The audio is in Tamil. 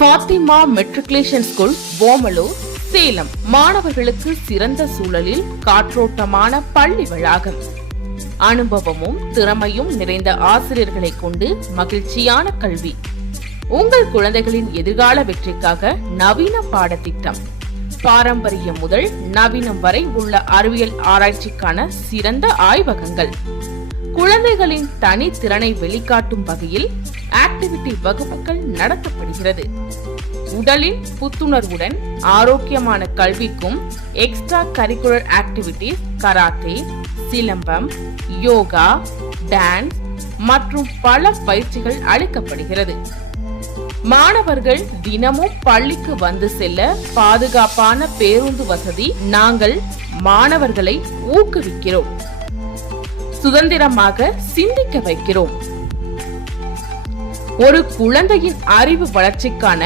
Fathima matriculation school, Omalur, Salem. மாணவர்களுக்கு சிறந்த சூழலில் காற்றோட்டமான பள்ளி வளாகம், அனுபவமும் திறமையும் நிறைந்த ஆசிரியர்களை கொண்டு மகிழ்ச்சியான கல்வி. உங்கள் குழந்தைகளின் எதிர்கால வெற்றிக்காக நவீன பாடத்திட்டம், பாரம்பரியம் முதல் நவீனம் வரை உள்ள அறிவியல் ஆராய்ச்சிக்கான சிறந்த ஆய்வகங்கள், குழந்தைகளின் தனித்திறனை வெளிக்காட்டும் வகையில் ஆக்டிவிட்டி வகுப்புகள் நடத்தப்படுகிறது. உடலின் புத்துணர்வுடன் ஆரோக்கியமான கல்விக்கும் extra curricular activities, karate, silambam, yoga, dance மற்றும் பல பயிற்சிகள் அளிக்கப்படுகிறது. மாணவர்கள் தினமும் பள்ளிக்கு வந்து செல்ல பாதுகாப்பான பேருந்து வசதி. நாங்கள் மாணவர்களை ஊக்குவிக்கிறோம், சுதந்திரமாக சிந்திக்க வைக்கிறோம். ஒரு குழந்தையின் அறிவு வளர்ச்சிக்கான